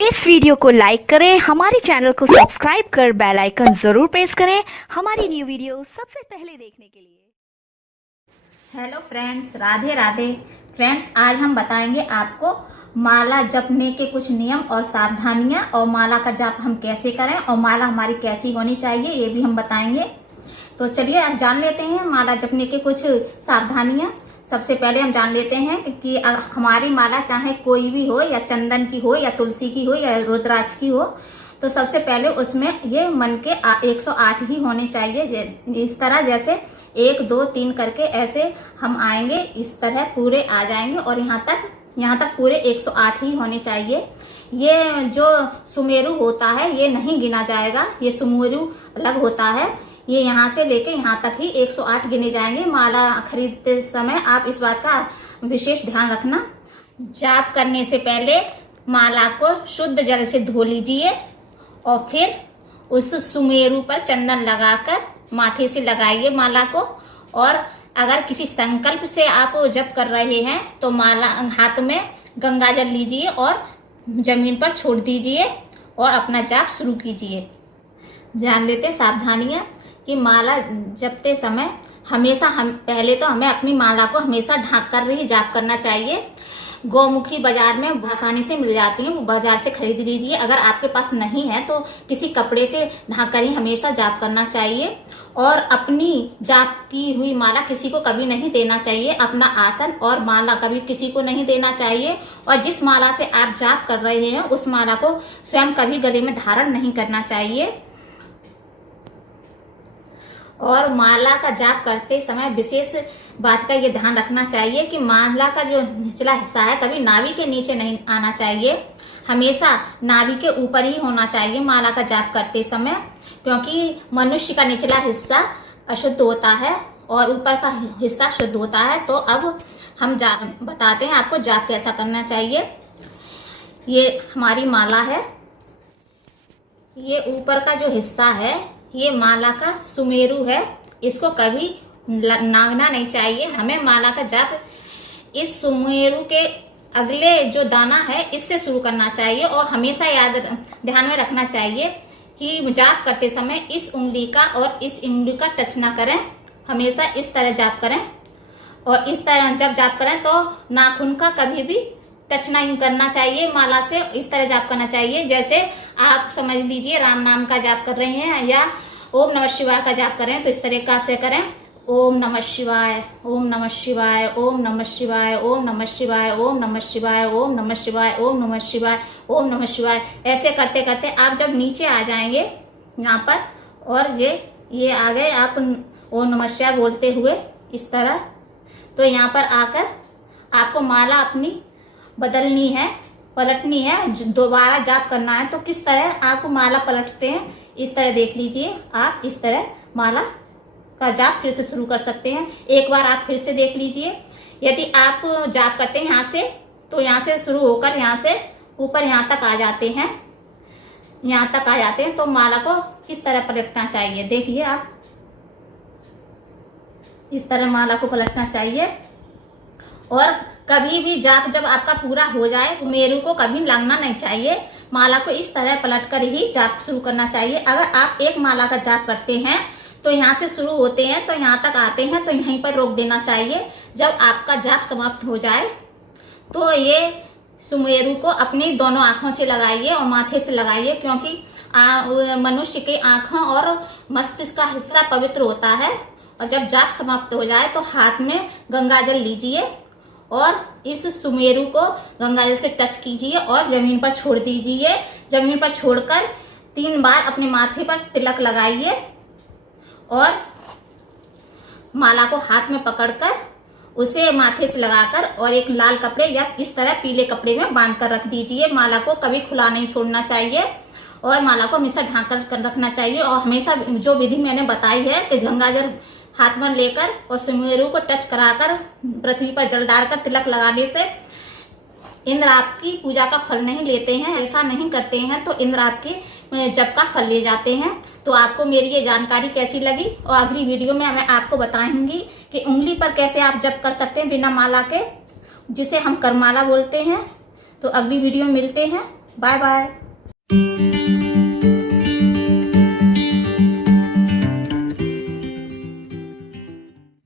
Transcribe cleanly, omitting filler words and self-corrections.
इस वीडियो को लाइक करें, हमारे चैनल को सब्सक्राइब कर बेल आइकन जरूर प्रेस करें हमारी न्यू वीडियो सबसे पहले देखने के लिए। Hello friends, Radhe Radhe. Friends, आज हम बताएंगे आपको माला जपने के कुछ नियम और सावधानियां, और माला का जाप हम कैसे करें और माला हमारी कैसी होनी चाहिए ये भी हम बताएंगे। तो चलिए आज जान लेते हैं माला जपने के कुछ सावधानियां। सबसे पहले हम जान लेते हैं कि हमारी माला चाहे कोई भी हो, या चंदन की हो, या तुलसी की हो, या रुद्राक्ष की हो, तो सबसे पहले उसमें ये मन के 108 ही होने चाहिए। इस तरह जैसे 1 2 3 करके ऐसे हम आएंगे, इस तरह पूरे आ जाएंगे और यहाँ तक पूरे 108 ही होने चाहिए। ये जो सुमेरु होता है ये नहीं गिना जाएगा, ये सुमेरु अलग होता है। ये यहाँ से लेके यहाँ तक ही 108 गिने जाएंगे। माला खरीदते समय आप इस बात का विशेष ध्यान रखना। जाप करने से पहले माला को शुद्ध जल से धो लीजिए और फिर उस सुमेरु पर चंदन लगाकर माथे से लगाइए माला को। और अगर किसी संकल्प से आप जप कर रहे हैं तो माला हाथ में गंगा जल लीजिए और जमीन पर छोड़ दीजिए और अपना जाप शुरू कीजिए। जान लेते सावधानियां कि माला जपते समय हमेशा पहले तो हमें अपनी माला को हमेशा ढांक कर ही जाप करना चाहिए। गौमुखी बाजार में आसानी से मिल जाती हैं, वो बाजार से खरीद लीजिए। अगर आपके पास नहीं है तो किसी कपड़े से ढक कर ही हमेशा जाप करना चाहिए। और अपनी जाप की हुई माला किसी को कभी नहीं देना चाहिए। अपना आसन और माला कभी किसी को नहीं देना चाहिए। और जिस माला से आप जाप कर रहे हैं उस माला को स्वयं कभी गले में धारण नहीं करना चाहिए। और माला का जाप करते समय विशेष बात का ये ध्यान रखना चाहिए कि माला का जो निचला हिस्सा है कभी नाभि के नीचे नहीं आना चाहिए, हमेशा नाभि के ऊपर ही होना चाहिए माला का जाप करते समय। क्योंकि मनुष्य का निचला हिस्सा अशुद्ध होता है और ऊपर का हिस्सा शुद्ध होता है। तो अब हम बताते हैं आपको जाप कैसा करना चाहिए। ये हमारी माला है, ये ऊपर का जो हिस्सा है ये माला का सुमेरु है, इसको कभी नागना नहीं चाहिए। हमें माला का जाप इस सुमेरु के अगले जो दाना है इससे शुरू करना चाहिए। और हमेशा ध्यान में रखना चाहिए कि जाप करते समय इस उंगली का और इस उंगली का टच ना करें, हमेशा इस तरह जाप करें। और इस तरह जब जाप करें तो नाखून का कभी भी टच नहीं करना चाहिए, माला से इस तरह जाप करना चाहिए। जैसे आप समझ लीजिए राम नाम का जाप कर रहे हैं या ओम नमः शिवाय का जाप कर रहे हैं तो इस तरीका से करें। ओम नमः शिवाय, ओम नमः शिवाय, ओम नमः शिवाय, ओम नमः शिवाय, ओम नमः शिवाय, ओम नमः शिवाय, ओम नमः शिवाय, ओम नमः शिवाय। ऐसे करते करते आप जब नीचे आ जाएंगे यहाँ पर और ये आ गए आप ओम नमः शिवाय बोलते हुए इस तरह, तो यहाँ पर आकर आपको माला अपनी बदलनी है, पलटनी है। दोबारा जाप करना है तो किस तरह आप माला पलटते हैं इस तरह देख लीजिए। आप इस तरह माला का जाप फिर से शुरू कर सकते हैं। एक बार आप फिर से देख लीजिए। यदि आप जाप करते हैं यहाँ से तो यहाँ से शुरू होकर यहाँ से ऊपर यहाँ तक आ जाते हैं, यहाँ तक आ जाते हैं तो माला को किस तरह पलटना चाहिए देखिए आप, इस तरह माला को पलटना चाहिए। और कभी भी जाप जब आपका पूरा हो जाए सुमेरु को कभी लगना नहीं चाहिए, माला को इस तरह पलटकर ही जाप शुरू करना चाहिए। अगर आप एक माला का जाप करते हैं तो यहाँ से शुरू होते हैं तो यहाँ तक आते हैं तो यहीं पर रोक देना चाहिए। जब आपका जाप समाप्त हो जाए तो ये सुमेरु को अपनी दोनों आँखों से लगाइए और माथे से लगाइए, क्योंकि मनुष्य की आँखों और मस्तिष्क का हिस्सा पवित्र होता है। और जब जाप समाप्त हो जाए तो हाथ में गंगा जल लीजिए और इस सुमेरु को गंगा जल से टच कीजिए और जमीन पर छोड़ दीजिए। जमीन पर छोड़कर 3 बार अपने माथे पर तिलक लगाइए और माला को हाथ में पकड़कर उसे माथे से लगाकर और एक लाल कपड़े या इस तरह पीले कपड़े में बांध कर रख दीजिए। माला को कभी खुला नहीं छोड़ना चाहिए और माला को हमेशा ढांक कर रखना चाहिए। और हमेशा जो विधि मैंने बताई है कि गंगा जल हाथ में लेकर और सुमेरु को टच कराकर पृथ्वी पर जल डालकर तिलक लगाने से इंद्र आपकी पूजा का फल नहीं लेते हैं। ऐसा नहीं करते हैं तो इंद्र आपकी जप का फल ले जाते हैं। तो आपको मेरी ये जानकारी कैसी लगी, और अगली वीडियो में मैं आपको बताऊंगी कि उंगली पर कैसे आप जप कर सकते हैं बिना माला के, जिसे हम करमाला बोलते हैं। तो अगली वीडियो में मिलते हैं। Bye bye.